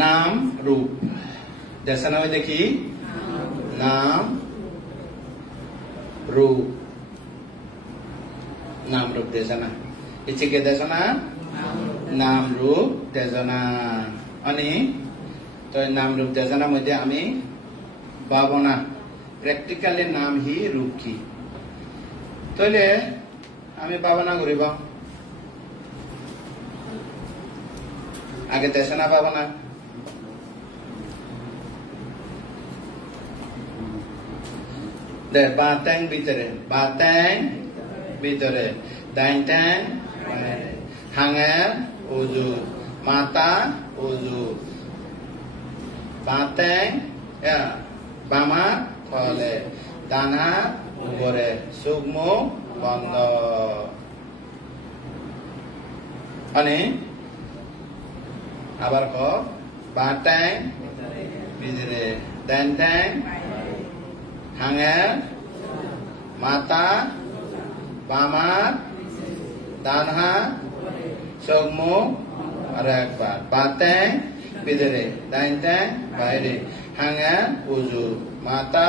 নাম রূপ দেখা না দেখি নাম রূপ নাম রূপ দেখা না ইচ্ছে দেখা না নাম রূপ দেখা না अनि तो नाम रूप দেখা মধ্যে আমি ভাবনা প্র্যাকটিক্যালি নাম হি রূপ কি তাহলে আমি ভাবনা করিব আগে দেখা না ভাবনা দে বাতাং ভিতরে দাইনটাং হাঙ্গা উজু মাতা উজু বাতাং বামা ফলে দানা উপরে সুগ্ম বন্ধ અને আবার ক বাতাং ভিতরে দাইনটাং হাঙ্গা মাতা বামা দানা সুগ্ম আর একবার বাতাং ভিতরে দাইনটাং বাইরে হাঙ্গা উজু মাতা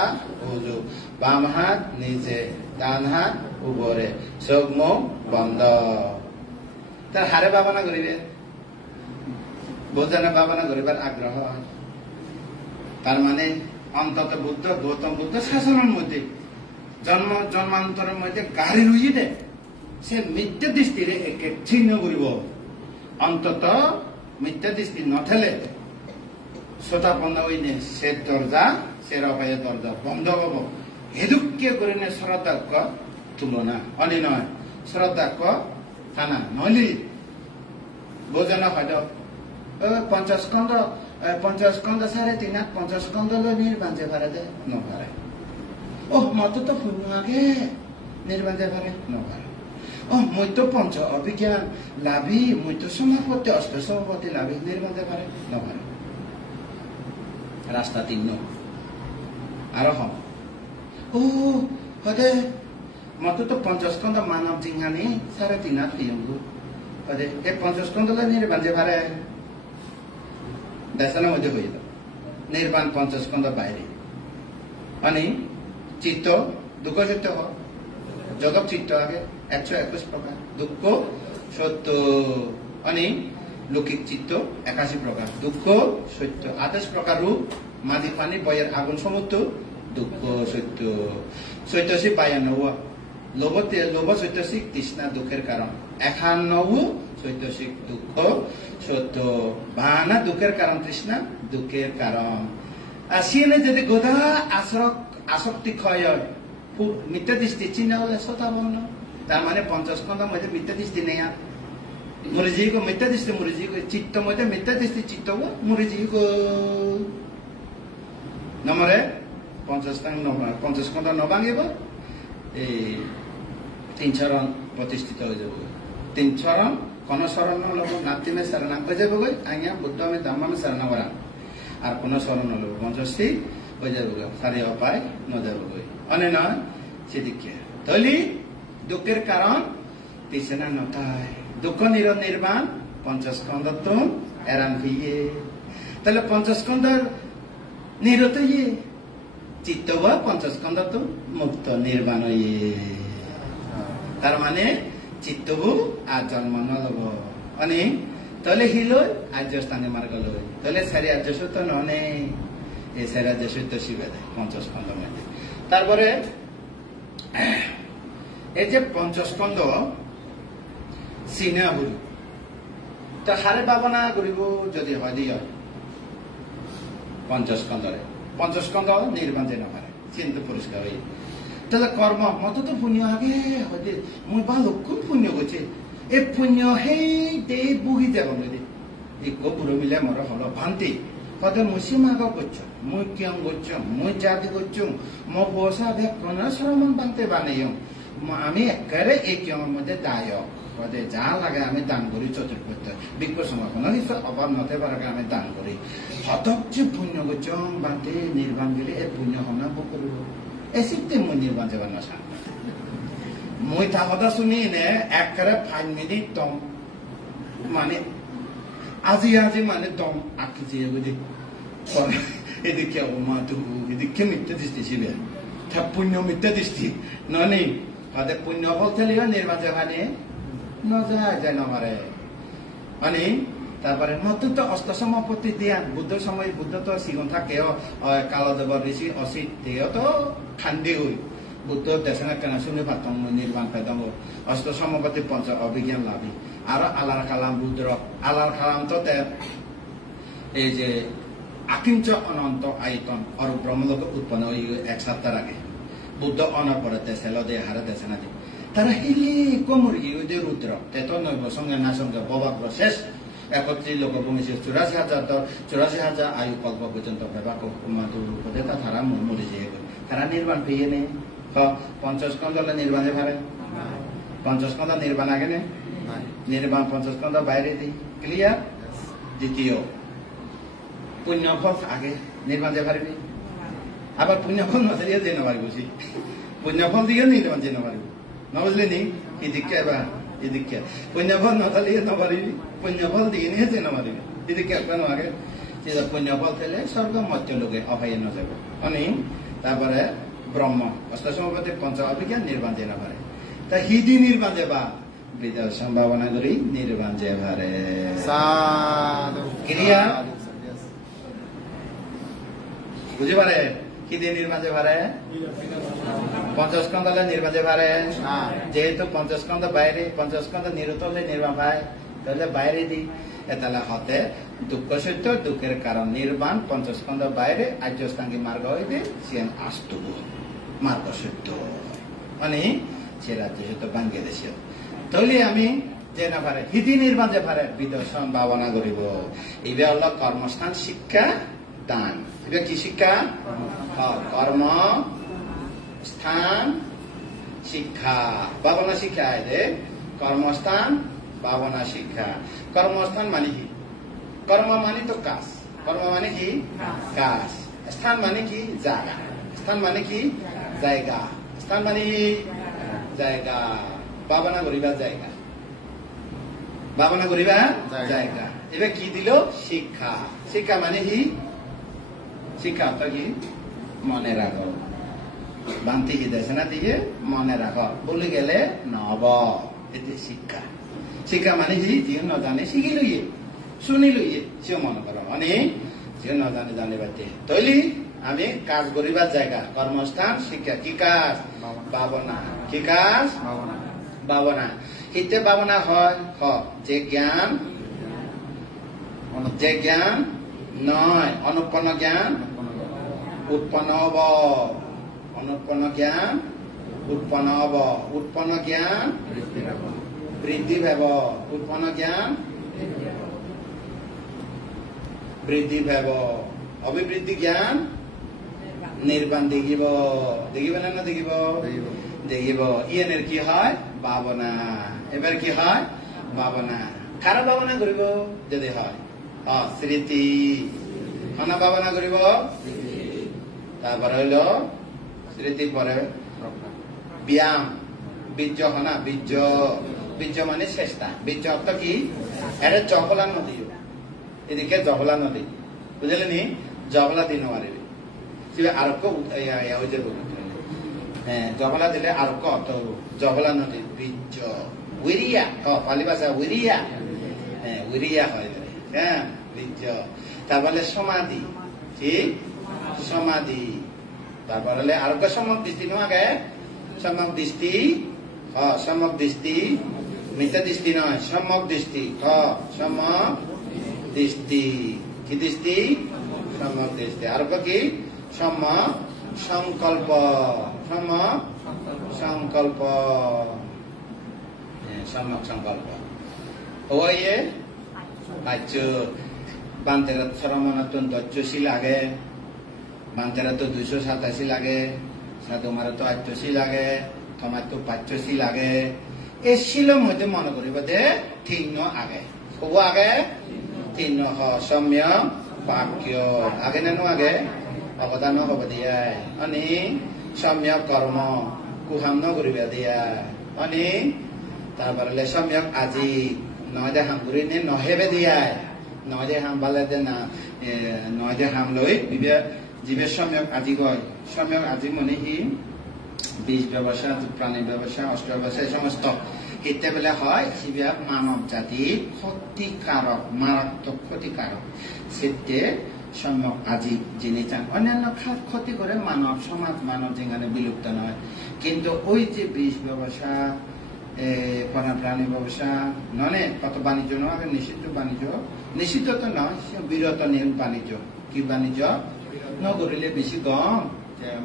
উজু বাম হাত নিচে ডান হাত উপরে চোখ মুখ বন্ধ তার হারে ভাবনা করিবে বোঝানো ভাবনা করিবার আগ্রহ হয় তার মানে অন্তত বুদ্ধ গৌতম বুদ্ধ শাসনের মধ্যে জন্মান্তরের মধ্যে গাড়ি রুই দে সে মিথ্যা দৃষ্টিরে একে ছিন্ন করিব অন্তত মিথ্যা দৃষ্টি নথেলে শ্রোতাপন্ন হইনে সে দরজা সে রপায় দরজা বন্ধ হব হেদুকে করে নে শ্রদ্ধাক্য তুলনা অনি নয় শ্রদ্ধাক্য থানা নইলি বোঝানো হয়তো পঞ্চাশ স্কন্ধ সাড়ে 3 50 স্কন্ধ নির্বাণ যে পারে দে নপারে ও মত তো পুণ্য আগে নির্বাণ যে পারে নপারে ও মই তো পঞ্চ অভিজ্ঞান লাভী মই তো সমাপত্তি অষ্ট সমাপত্তি লাভী নির্বাণ যে পারে নপারে রাস্তা 3 আর হম ও হদে মত তো 50 স্কন্ধ মানব জিঙ্গানি সাড়ে 3 তিয়ঙ্গু হদে এ 50 স্কন্ধ নির্বাণ যে পারে দর্শন মধ্যে হইল নির্বাণ 50 স্কন্ধ বাইরে মানে চিত্ত দুঃখ চিত্ত জগৎ চিত্ত আগে 121 প্রকার দুঃখ সত্য মানে লৌকিক চিত্ত 81 প্রকার দুঃখ সত্য 28 প্রকার রূপ মাঝি পানি বয়ের আগুন সমুদ্র দুঃখ সত্য চৈতসী 92 লোভ চৈতসিক তৃষ্ণা দুঃখের কারণ 91 চৈতসিক দুঃখ সত্য 52 দুঃখের কারণ তৃষ্ণা দুঃখের কারণ আসিয়ে যদি গোধা আসক্তি ক্ষয় মিথ্যা দৃষ্টি চিহ্ন হলে শতাবন্ন তার মানে 50 স্কন্ধের মধ্যে মিথ্যা দৃষ্টি নেই আর মরিজি গো মিথ্যা দৃষ্টি মরিজি গো চিত্ত মধ্যে মিথ্যা দৃষ্টি চিত্ত গো মরিজি গো নম্বরে 50 স্কন্ধ নভাঙিব এই 3 চরণ প্রতিষ্ঠিত হয়ে যাব 3 চরণ কোন শরণ নলব নাতিমে শরণাং হয়ে যাব গই আজ্ঞা বুদ্ধমে ধম্মমে শরণাং বরা আর কোন শরণ নলব পঞ্চশী হয়ে যাব গো সারি অপায় ন যাব গই অনে নয় সেদিকে তলি দুঃখের কারণ তৃষ্ণা নথায় দুঃখ নির্বাণ 50 স্কন্ধ তো এরান ভিয়ে তাহলে 50 স্কন্ধ নিরত ইয়ে চিত্ত বা 50 স্কন্ধ তো মুক্ত নির্বাণ ইয়ে তার মানে চিত্তবু আর জন্ম নলব অনে তাহলে হিলই আর্য স্থানে মার্গ লই তাহলে সারি আর্য সত্য ননে এই সারি আর্য সত্য শিবে 50 স্কন্ধ মধ্যে তারপরে এই যে 50 স্কন্ধ সিনা হল তো হারে ভাবনা করিব যদি হয় দিয়ে 50 স্কন্ধরে 50 স্কন্ধ নির্বাণ যে নপারে চিন্তা পরিষ্কার হয়ে তাহলে কর্ম মত তো পুণ্য আগে হয়তো মই ভালো খুব পুণ্য করছে এ পুণ্য সেই দে বুহি যাব যদি এক বুড়ো মিলে মর হল ভান্তি হয়তো মই সীমাগ করছ মই কিয়ং করছ মই জাতি করছ মো বসা ভে কোন শ্রমণ বানতে বানাইম আমি একেবারে এই কিয়মের মধ্যে দায়ক হয়তো যা লাগে আমি দান করি চতুর্পত্য বিজ্ঞ সমাপন অভাব নতে পারে আমি দান করি হতক যে পুণ্য করছ বানতে নির্বাণ গেলে এ পুণ্য হনা করব এসিতে মই নির্বাণ যাবার না সান মই তা কথা শুনি নে একেবারে 5 মিনিট তম মানে আজি আজি মানে দম আঁকিছে বুঝি এদিকে মাতু এদিকে মিথ্যা দৃষ্টি ছিল পুণ্য মিথ্যা দৃষ্টি ননি হতে পুণ্য ফল থেলিও নির্বাণ যেখানে নজায় যায় নমারে মানে তারপরে নতুন তো অষ্ট সমাপত্তি দিয়া বুদ্ধর সময় বুদ্ধ তো সিগন থাকেও কালদেবর ঋষি অসিত দিয়েও তো খান্দি হই বুদ্ধ দেশনা কেনা শুনে পাতাম নির্বাণ পেতাম অষ্ট সমাপত্তি পঞ্চ অভিজ্ঞান লাভি আর আলার কালাম রুদ্র আলার কালাম তো এই যে আকিঞ্চ অনন্ত আয়তন আর ব্রহ্মলোক উৎপন্ন হই 1 সপ্তাহ আগে বুদ্ধ অনপরে দেশেল দে হারে দেশে না তারা হিলি কোমরি ওই যে রুদ্র তেত নৈব সঙ্গে না সঙ্গে ববাক শেষ 31 লোক বংশী 84,000 আয়ু কল্প পর্যন্ত ভেবা মাতুরূপদেতা তারা মরি যে তারা নির্বাণ পেয়ে নেই পঞ্চস্কন্ধ নির্বাণে ভারে পঞ্চস্কন্ধ নির্বাণ আগে নেই নির্বাণ পঞ্চস্কন্ধ বাইরে দিই ক্লিয়ার দ্বিতীয় পুণ্যফল আগে নির্বাণ যে পারিবি আবার পুণ্যফল নজরিয়ে যে না পারিব পুণ্যফল দিয়ে নির্বাণ যে না পারিব না বুঝলি নি এই দিকে এবার এই দিকে পুণ্যফল নথালিয়ে না পারিবি পুণ্যফল দিয়ে নিয়ে যে না পারিবি এদিকে কেন আগে পুণ্যফল খেলে স্বর্গ মধ্য লোকে অভাইয়ে ন যাব অনি তারপরে ব্রহ্ম অষ্টসমাপতি পঞ্চ অভিজ্ঞান নির্বাণ যে না পারে তা হিদি নির্বাণ দেবা বিদ্যার সম্ভাবনা করি নির্বাণ যে ভারে ক্রিয়া বুঝি পারে কি দিয়ে নির্বাণ যে ভারে পঞ্চস্কন্ধ নির্বাণ যে ভারে যেহেতু পঞ্চস্কন্ধ বাইরে পঞ্চস্কন্ধ নিরুতলে নির্বাণ পায় তাহলে বাইরে দিই তাহলে হতে দুঃখ সত্য দুঃখের কারণ নির্বাণ পঞ্চস্কন্ধ বাইরে আর্যস্থাঙ্গী মার্গ হইতে সিয়ান আস্তুব মার্গ সত্য মানে সে রাজ্য সত্য বাংলাদেশীয় তাহলে আমি যে না পারে হিতি নির্বাণ যে পারে বিদর্শন ভাবনা করিব এইবার হল কর্মস্থান শিক্ষা দান এটা কি শিক্ষা কর্ম স্থান শিক্ষা ভাবনা শিক্ষা যে কর্মস্থান ভাবনা শিক্ষা কর্মস্থান মানে কি কর্ম মানে তো কাজ কর্ম মানে কি কাজ স্থান মানে কি জায়গা স্থান মানে কি জায়গা স্থান মানে কি জায়গা ভাবনা করিবা জায়গা ভাবনা করিবা জায়গা এবার কি দিল শিক্ষা শিক্ষা মানে কি শিক্ষা তো কি মনে রাখো বান্তি কি দেশে না দিকে মনে রাখো বলে গেলে নব এতে শিক্ষা শিক্ষা মানে কি যে ন জানে শিখি লইয়ে শুনি লইয়ে সে মনে করো অনেক যে ন জানে জানে বাদে তৈলি আমি কাজ করিবার জায়গা কর্মস্থান শিক্ষা কি কাজ ভাবনা কি কাজ ভাবনা হিতে ভাবনা হয় যে জ্ঞান নয় অনুৎপন্ন জ্ঞান উৎপন্ন হব অনুৎপন্ন জ্ঞান উৎপন্ন হব উৎপন্ন জ্ঞান বৃদ্ধি ভাব উৎপন্ন জ্ঞান বৃদ্ধি ভাব অভিবৃদ্ধি জ্ঞান নির্বাণ দেখিব দেখিব না দেখিব দেখিব ইয়েনের কি হয় ভাবনা এবার কি হয় ভাবনা কারা ভাবনা করিব যদি হয় স্মৃতি খানা ভাবনা করিব তারপরে হইল স্মৃতি পরে ব্যায়াম বীর্য হনা বীর্য বীর্য মানে চেষ্টা বীর্য অর্থ কি এটা জহলা নদী এদিকে জহলা নদী বুঝলি নি জহলা দিন মারিবি আরোগ্য হয়ে যাব হ্যাঁ জহলা দিলে আরোগ্য অর্থ হব জহলা নদী বীর্য উইরিয়া পালি ভাষা উইরিয়া হ্যাঁ উইরিয়া হয় হ্যাঁ বীর্য তারপরে সমাধি ঠিক সমাধি তারপর হলে আরোগ্য সম্যক দৃষ্টি নো আগে সম্যক দৃষ্টি সম্যক দৃষ্টি মিথ্যা দৃষ্টি নয় সম্যক দৃষ্টি সম্যক দৃষ্টি কি দৃষ্টি সম্যক দৃষ্টি আরোগ্য কি সম্যক সংকল্প সম্যক সংকল্প সম্যক সংকল্প ওয়ে আচ্ছা বান্তেরা সরমনাতন 84 লাগে বান্তেরা তো 287 লাগে সাধুমারা তো 88 লাগে তোমার তো 85 লাগে এই শিলম হইতে মনে করিব যে ঠিক ন আগে কব আগে ঠিক ন সম্যক বাক্য আগে না আগে অবদান হব দিয়া অনি সম্যক কর্ম কুহাম ন করিবা দিয়া অনি তারপরে সম্যক আজি নহয় দে হাঙ্গুরি নে নহেবে দিয়া নয় যে হাম বালে দে না নয় যে হাম লই বিবে জীবের সম্যক আজি গয় সম্যক আজি মনে হি বীজ ব্যবসা প্রাণী ব্যবসা অস্ত্র ব্যবসা এই সমস্ত এতে বেলে হয় সিবিয়া মানব জাতি ক্ষতিকারক মারাত্মক ক্ষতিকারক সেতে সম্যক আজি যিনি চান অন্যান্য ক্ষতি করে মানব সমাজ মানব যেখানে বিলুপ্ত নয় কিন্তু ওই যে বীজ ব্যবসা প্রাণী ব্যবসা নয় কত বাণিজ্য নয় নিষিদ্ধ বাণিজ্য নিষিদ্ধ তো নয় বিরত নিয়ম বাণিজ্য কি বাণিজ্য নগরিলে বেশি গম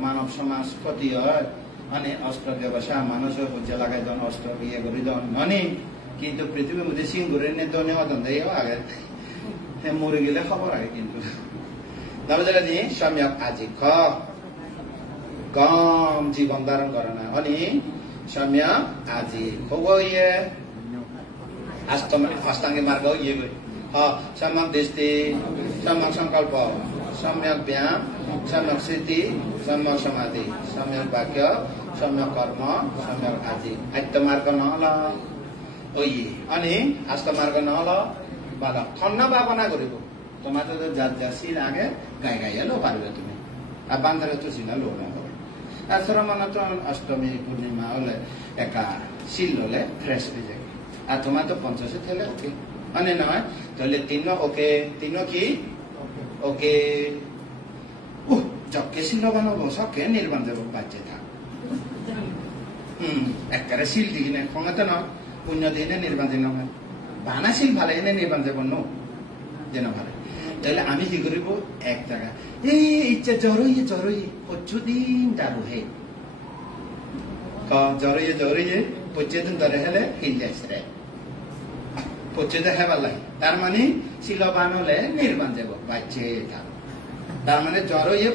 মানব সমাজ ক্ষতি হয় মানে অস্ত্র ব্যবসা মানুষ হচ্ছে লাগাই দন অস্ত্র ইয়ে করি দন ননি কিন্তু পৃথিবীর মধ্যে সিংগুরের নে দনে হদন দেয় আগে মরে গেলে খবর আগে কিন্তু নবজারা দিয়ে সম্যক আজি গম জীবন ধারণ করে না অনি সম্যক আজি খুব ইয়ে অষ্টাঙ্গিক মার্গ ইয়ে করি সম্যক দৃষ্টি সম্যক সংকল্প সম্যক ব্যায়াম সম্যক স্মৃতি সম্যক সমাধি সম্যক বাক্য সম্যক কর্ম সম্যক আজি আত্মমার্গ নহল ওই আনি আষ্টমার্গ নহল বাধা খন্ন ভাবনা করিব তোমার তো যা সিল আগে গাই গাইয়া লো পারবে তুমি আর বান্ধারে তো সিনা লো না আর শ্রমণ তো অষ্টমী পূর্ণিমা হলে একা সিল হলে ফ্রেশ হয়ে যায় আর তোমার তো 50 থেলে ওকে মানে নয় তাহলে তিন ওকে তিন কি ওকে যকে শিল বানাবো সবকে নির্বাণ দেব বাচ্চে থাক একবারে শিল দিই না ক্ষমতা না পুণ্য দিনে নির্বাণ দিন বানা শিল ভালো এনে নির্বাণ দেব ন যেন ভালো তাহলে আমি কি করিব এক জায়গা এই ইচ্ছা জরই প্রচুদিন দারু হে জরই প্রচুদিন ধরে হেলে হিল যাইছে পচেতে হেবার লাগে তার মানে শিলবান হলে নির্বাণ যাব বাচ্চে থাক তার মানে জ্বর ইয়ে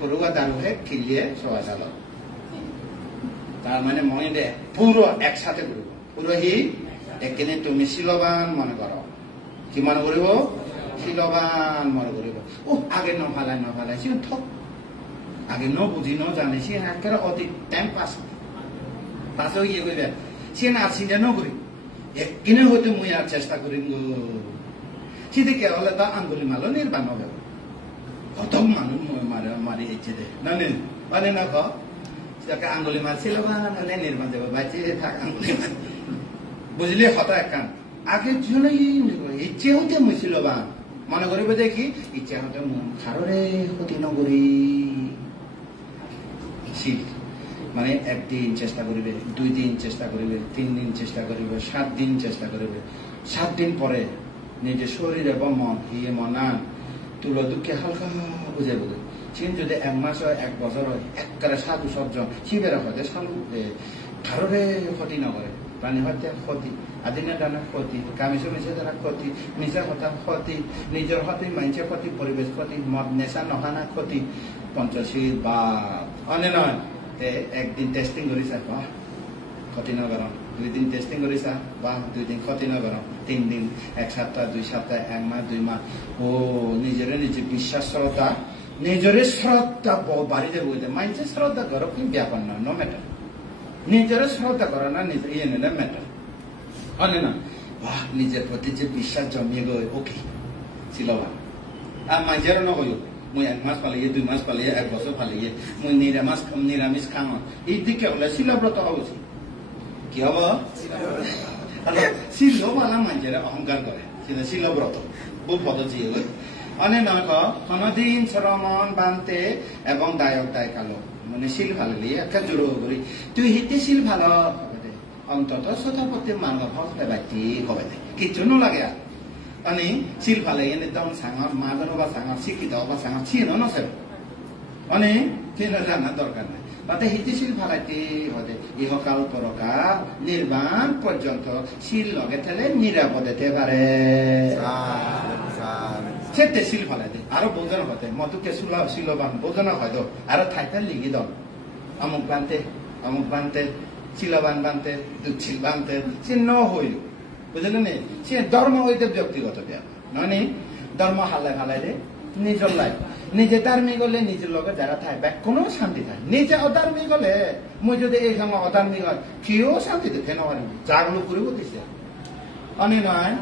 পড়ুয়া দারু হে খিলিয়ে সবা চাল তার মানে মনে দে পুরো একসাথে করব পুরো হি এখানে তুমি শিলবান মনে করো কি মনে করিব শিলবান মনে করিব ও আগে নভালাই সে ঠক আগে ন বুঝি ন জানে সে একেবারে অতি টাইম পাসও ইয়ে করবে সে না চিন্তা ন করি একদিনে হয়তো মুই আর চেষ্টা করিম গো সেদিকে হলে তা আঙ্গুলি মালো নির্বাণ হবে কত মানুষ মারি ইচ্ছে দে মানে না কে আঙ্গুলি মারছিল হলে নির্বাণ দেবো বাচ্চে থাক আঙ্গুলি মার বুঝলি হতা একান আগে জন্য ইচ্ছে হতে মুই ছিল বা মনে করিব দেখি ইচ্ছে হতে খাররে ক্ষতি নগরী শিল মানে একদিন চেষ্টা করিবে 2 দিন চেষ্টা করিবে 3 দিন চেষ্টা করিবে 7 দিন চেষ্টা করিবে 7 দিন পরে নিজের শরীর এবং মন হিয়ে মনান তুলো দুঃখে হালকা বুঝে বুঝে চিন যদি 1 মাস হয় 1 বছর হয় একবারে সাধু সজ্জন শিবের হতে সালু কারোরে ক্ষতি নকরে প্রাণী হত্যা ক্ষতি আদিনা দানা ক্ষতি কামিছো মিছে দ্বারা ক্ষতি নিজের হত্যা ক্ষতি নিজের হতে মানুষের ক্ষতি পরিবেশ ক্ষতি মদ নেশা নহানা ক্ষতি পঞ্চশীল বা অনে নয় একদিন টেস্টিং করিছা বাহ ক্ষতি নগর 2 দিন টেস্টিং করিছা বাহ 2 দিন ক্ষতি নগর 3 দিন 1 সপ্তাহ 2 সপ্তাহ 1 মাস 2 মাস ও নিজে বিশ্বাস শ্রদ্ধা নিজের শ্রদ্ধা বাড়িতে বইতে মানুষের শ্রদ্ধা করো কি ব্যাপার না নো ম্যাটার নিজের শ্রদ্ধা করো না নিজের ইয়ে নেই ম্যাটার অনে না বাহ নিজের প্রতি যে বিশ্বাস জমিয়ে গো ওকে ছিল আর মানুষের নগল মুই 1 মাস পালিয়ে 2 মাস পালিয়ে 1 বছর পালিয়ে মুই নিরামিষ খাও এই দিকে হলে শিলব্রত হব কি হব শিলবালা মানুষেরা অহংকার করে শিলব্রত বহু পদ্ধতি অনে নয় কোনদিন শ্রমণ বানতে এবং দায়ক দায় কালো মানে শিল ভালো একটা জোর করি তুই হিতে শিল ভালো হবে দে অন্তত শতপতি মানব হতে বাইতি হবে দে কিছু নালাগে আর अनि सिल फाले एकदम सांगत मादन बा सांगत शिक्षित बा सांगत छिन नसे अनि किन जान दरकार নাই বাতে হিতি সিল ফালাইতে হতে ইহকাল পরকাল নির্বাণ পর্যন্ত সিল লগে থেলে নিরাপদেতে পারে সেতে সিল ফালাইতে আরো বোঝানো হতে মতুকে সুলা শিলবান বোঝানো হয়তো আরো থাইতে লিখি দন অমুক বানতে শিলবান বানতে দুচ্ছিল বানতে চিহ্ন হইল বুঝলেন সে ধর্ম হইতে ব্যক্তিগত ব্যাপার মানে ধর্ম হালাই ফালাইলে নিজের লাইফ নিজে ধার্মিক হলে নিজের লগে যারা থাকবে কোনো শান্তি থাকে নিজে অধার্মিক হলে মুই যদি এই সময় অধার্মিক হয় কেউ শান্তি দেখে নেওয়ার জাগলো করিব দিছে অনে নয়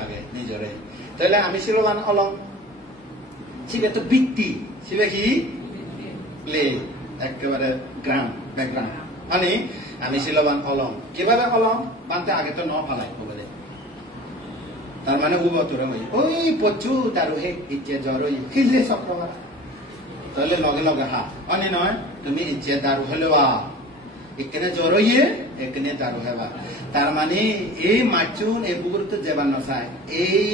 আগে নিজরে তাহলে আমি শিলবান অলং শিবে তো বৃত্তি শিবে কি লে একেবারে গ্রাম ব্যাকগ্রাউন্ড মানে আমি শিলবান অলং কিভাবে অলং বানতে আগে তো ন ফালাই বলে তার মানে উব তোরা ওই পচু দারু হে ইচ্ছে জ্বর খিলে চক্র তাহলে লগে লগে হা অনে নয় তুমি ইচ্ছে দারু হলেবা এখানে জ্বর এখানে দারু হেবা তার মানে এই মাচুন এই পুকুর তো যেবার নসায় এই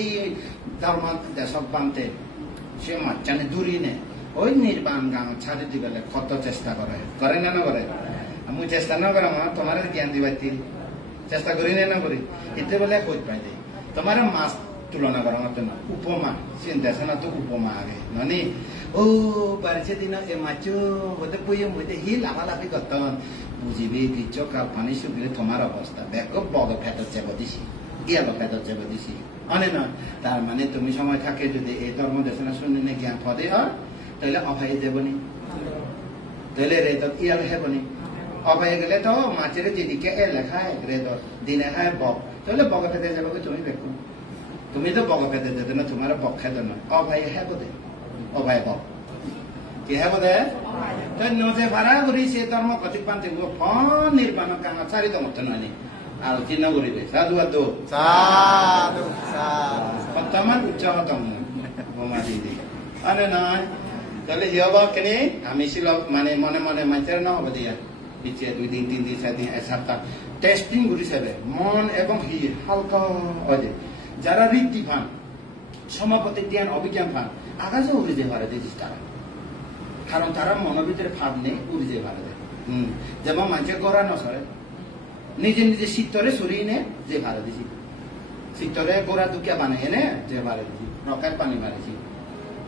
ধর্ম দেশক বানতে সে মাচানে দূরি নে ওই নির্বাণ গান ছাড়ে দিবেলে কত চেষ্টা করে না না করে আমি চেষ্টা না করে আমার তোমার জ্ঞান দিবার চেষ্টা করি না করি এতে বলে কই পাই দেয় তোমার মাছ তুলনা করার মতো না উপমা চিন্তা না তো উপমা আগে মানে ও বাড়ছে দিন এ মাছ হতে বইয়ে বইতে হি লাফালাফি করতাম বুঝিবি কিচ্ছ কাল পানি শুকিয়ে তোমার অবস্থা দেখো বড় ফেটর চেপ দিছি ইয়ালো ফেটর চেপ দিছি অনেক নয় তার মানে তুমি সময় থাকে যদি এই ধর্ম দেশনা শুনে জ্ঞান পদে হয় তাহলে অভয় দেবনি তাহলে রেত ইয়াল হেবনি অভয় গেলে তো মাছের যেদিকে এ লেখায় রেত দিনে হয় বক তাহলে বক ফেতে যাবে তুমি দেখো তুমি তো বক ফেতে যেতে না তোমার বক খেতে নয় অভয় হ্যাঁ বোধে অভয় বক কি হ্যাঁ বোধে তো নজে ভাড়া করি সে ধর্ম কতিক পান দিব ফোন নির্বাণ কাঙা চারি দমত নয় আর চিহ্ন করিবে সাধু আদু সাধু বর্তমান উচ্চাহতম বোমা দিদি আরে নয় তাহলে হিয়ব কেনে আমি ছিল মানে মনে মনে মাইচার না হবে দিয়া ইচ্ছে 2 দিন 3 দিন 4 দিন এক সপ্তাহ টেস্টিং করি সেবে মন এবং হি হালকা অজে যারা রীতি ফান সমাপতি জ্ঞান অভিজ্ঞান ফান আগাজে উড়ে যে পারে দিস তারা কারণ তারা মনের ভিতরে ফাঁদ নেই উড়ে যে পারে যেমন মানুষের গড়া নসরে নিজে নিজে শীতরে সরিয়ে নে যে ভাড়া দিছি শীতরে গোড়া দুকিয়া বানাই এনে যে ভাড়া দিছি রকেট পানি মারিছি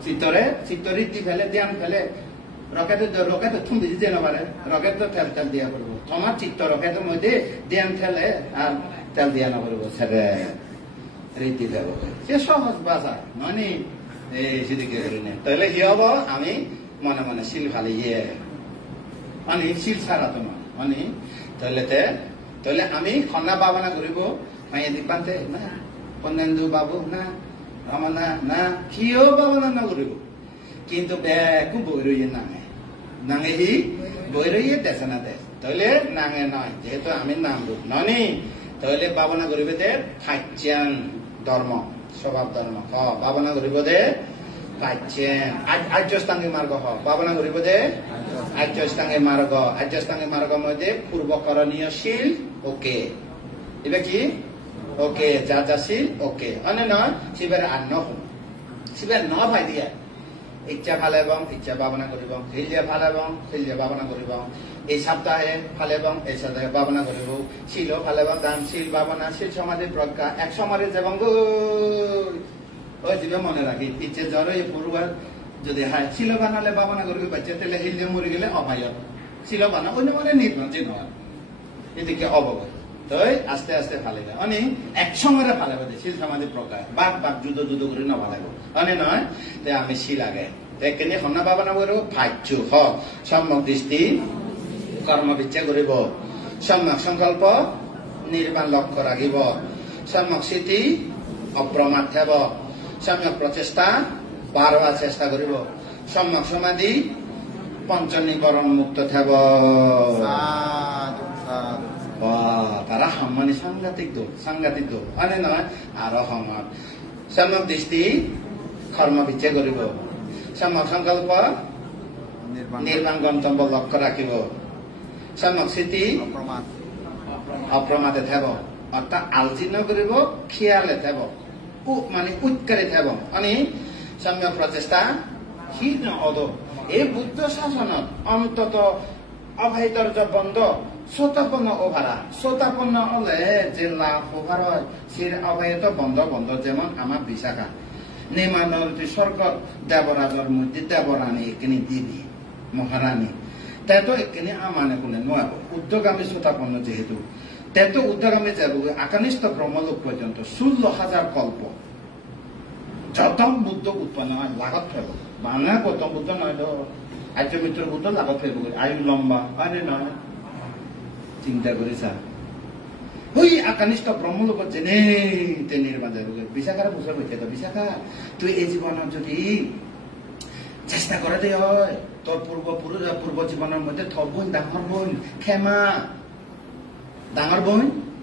শীতরে দি ফেলে ধ্যান ফেলে রকেট থুম দিছি যে নবারে রকেট তো তেল তেল দিয়া করবো তোমার চিত্ত রকেটের মধ্যে ধ্যান ফেলে আর তেল দিয়া না করবো সেরে রীতি দেব সে সহজ বাসা মানে সেদিকে তাহলে কি হবো আমি মনে মনে শিল ফালি মানে শিল ছাড়া তো নয় মানে তাহলে আমি খন্না বাবানা করিব মাইয়া দীপান্তে না কন্যান্দু বাবু না রমনা না কিও বাবানা না করিব কিন্তু বেকু বই রইয়ে নাঙে হি বই রইয়ে দেশে না দেশ তাহলে নাঙে নয় যেহেতু আমি নাম রূপ ননি তাহলে বাবানা করিব দে খাচ্ছেন ধর্ম স্বভাব ধর্ম হ বাবানা করিব দে খাচ্ছেন আর্যস্থাঙ্গী মার্গ হ বাবানা করিব দে আর্যস্থাঙ্গী মার্গ মধ্যে পূর্বকরণীয় শীল ওকে এবার কি ওকে যা শীল ওকে অনে নয় শিবের আর শিবের ন ভাই দিয়া ইচ্ছা ফালে এবং ইচ্ছা ভাবনা করিব হিলিয়া ফালে এবং হিলিয়া ভাবনা করিব এই সপ্তাহে ফালে এবং এই সপ্তাহে ভাবনা করিব শিল ফালে এবং দান শিল ভাবনা শিল সমাধি প্রজ্ঞা এক সমাধি এবং ওই দিবে মনে রাখি ইচ্ছে জ্বর এই পূর্বার যদি হয় শিল বানালে ভাবনা করিবে বাচ্চা তাহলে হিলিয়া মরে গেলে অপায় শিল বানা অন্য মানে নির্মাণ যে নয় এদিকে অবগত তো আস্তে আস্তে ফালে যায় অনে একসঙ্গে ফালে বাদে শিল সমাধি প্রকার বাঘ যুদ্ধ করে না ফালাব অনে নয় আমি শিল আগে এখানে সন্না ভাবনা করব ভাজ্য হ সম্যক দৃষ্টি কর্ম বিচ্ছা করিব সম্যক সংকল্প নির্বাণ লক্ষ্য রাখিব সম্যক স্মৃতি অপ্রমাদ থাকব সম্যক প্রচেষ্টা বারবার চেষ্টা করিব সম্যক সমাধি পঞ্চনীকরণ মুক্ত থাকব তারা মানে সাংঘাতিক দোষ আরে নয় আরো সমান সম্যক দৃষ্টি কর্ম বিচ্ছেদ করিব সম্যক সংকল্প নির্বাণ গন্তব্য লক্ষ্য রাখিব সম্যক স্মৃতি অপ্রমাদে থাকব অর্থাৎ আলোচনা করিব খেয়ালে থাকব মানে উৎকারে থাকব মানে সম্যক প্রচেষ্টা হীন অদ এই বুদ্ধ শাসনত অন্তত অভয়দর্য বন্ধ শ্রোতাপন্ন ওভারা শ্রোতাপন্ন হলে যে লাভ ওভার হয় সে অভয়ত বন্ধ যেমন আমার বিশাখা নেমানবী স্বর্গ দেবরাজের মধ্যে দেবরানী এখানে দেবী মহারানী তাই তো এখানে আমানে কোনে নয় উদ্যোগামী শ্রোতাপন্ন যেহেতু তাই তো উদ্যোগামী যাব আকানিষ্ঠ ব্রহ্মলোক পর্যন্ত 16,000 কল্প যত বুদ্ধ উৎপন্ন হয় লাগত ফেব বাংলা গৌতম বুদ্ধ নয় তো আর্য মিত্র বুদ্ধ লাগত ফেব আয়ু লম্বা আরে নয় চিন্তা করেছা ওই আকানিষ্ঠ ব্রহ্মলোক জেনে তে নির্বাণ যাব বিশাখার বুঝার হইতে তো বিশাখা তুই এই জীবনত যদি চেষ্টা করে দে হয় তোর পূর্ব জীবনের মধ্যে থর বোন ডাঙর বোন ক্ষমা ডাঙর বোন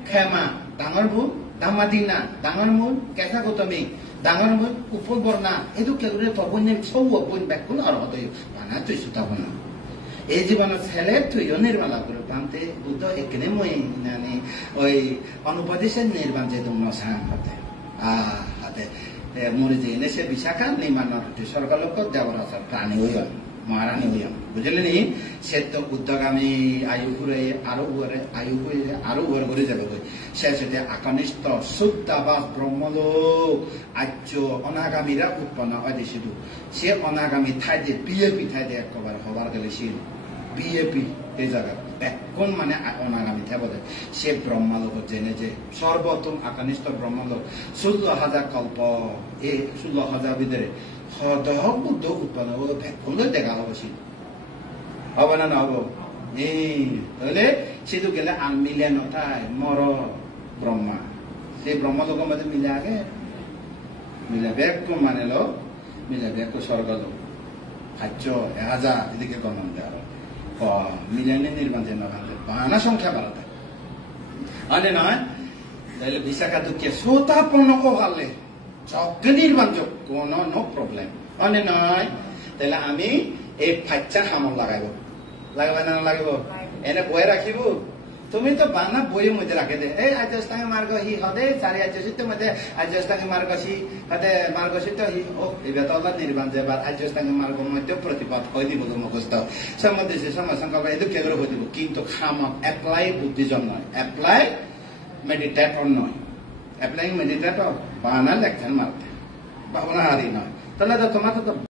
ক্ষমা ডাঙর বোন দামাদিনা ডাঙর বোন কেঁচা গৌতমী ডাঙর বোন উপর বর্ণা এইটো কেগুৰে থর বোন সৌ বোন ব্যাকুল আর হতই বানা তুই সুতা বনা এই জীবনত ছেলে তুইও নির্মাণ করে পান্তে বুদ্ধ এখানে মই নানি ওই অনুপদেশে নির্মাণ যে তুমি নসাং হাতে হাতে মরে যে এনে সে বিশাখা নির্মাণ স্বর্গলোক দেবরাজ প্রাণী হইয়াম মহারানী হইয়াম বুঝলি নি সে তো উদ্যোগামী আয়ু ঘুরে আরো ঘুরে আয়ু ঘুরে আরো ঘুরে ঘুরে যাবে সে সাথে আকানিষ্ঠ শুদ্ধাবাস ব্রহ্মলোক আর্য অনাগামীরা উৎপন্ন হয় শুধু সে অনাগামী ঠাই দিয়ে বিএপি ঠাই দিয়ে একবার হবার গেলে সে বিএপি এই জায়গা এখন মানে অনাগামী ঠাই বলে সে ব্রহ্মলোক জেনে যে সর্বোত্তম আকানিষ্ঠ ব্রহ্মলোক 16,000 কল্প এই 16,000 ভিতরে সদহ বুদ্ধ উৎপন্ন হলো ভেকুলে দেখা হবো সে হবে না হব এই তাহলে সেটু গেলে আন মিলে নথায় মর ব্রহ্মা সেই ব্রহ্মলোকের মধ্যে মিলে আগে মিলে ব্যাগ মানে লো মিলে ব্যাগ স্বর্গলোক খাদ্য 1000 এদিকে গণন দেওয়া মিলেনে নির্মাণ যে নভান্তে বাহানা সংখ্যা বাড়াতে আনে নয় তাহলে বিশাখা দুঃখে শ্রোতাপন্ন ওভালে যজ্ঞ নির্মাণ কোনো নো প্রবলেম অনে নয় তাহলে আমি এই ফাইচার হামল লাগাইব লাগাবে না লাগিব এনে বয়ে রাখিব তুমি তো বানা বইয়ের মধ্যে রাখে দে এই আজস্তাঙ্গে মার্গ হি হদে চারি আজস্তিত্ব মধ্যে আজস্তাঙ্গে মার্গ সি হদে মার্গ সিদ্ধ হি ও এই বেতলা নির্মাণ যেবার আজস্তাঙ্গে মার্গ মধ্যে প্রতিপাদ হয়ে দিব মুখস্থ সম্বন্ধে সময় সংকল্প এদু কেবল হয়ে দিব কিন্তু খামক অ্যাপ্লাই বুদ্ধিজন নয় অ্যাপ্লাই মেডিটেটর নয় অ্যাপ্লাইং মেডিটেটর বানা লেখছেন মারতে ভাবনা হারি নয় তাহলে তো তোমার তো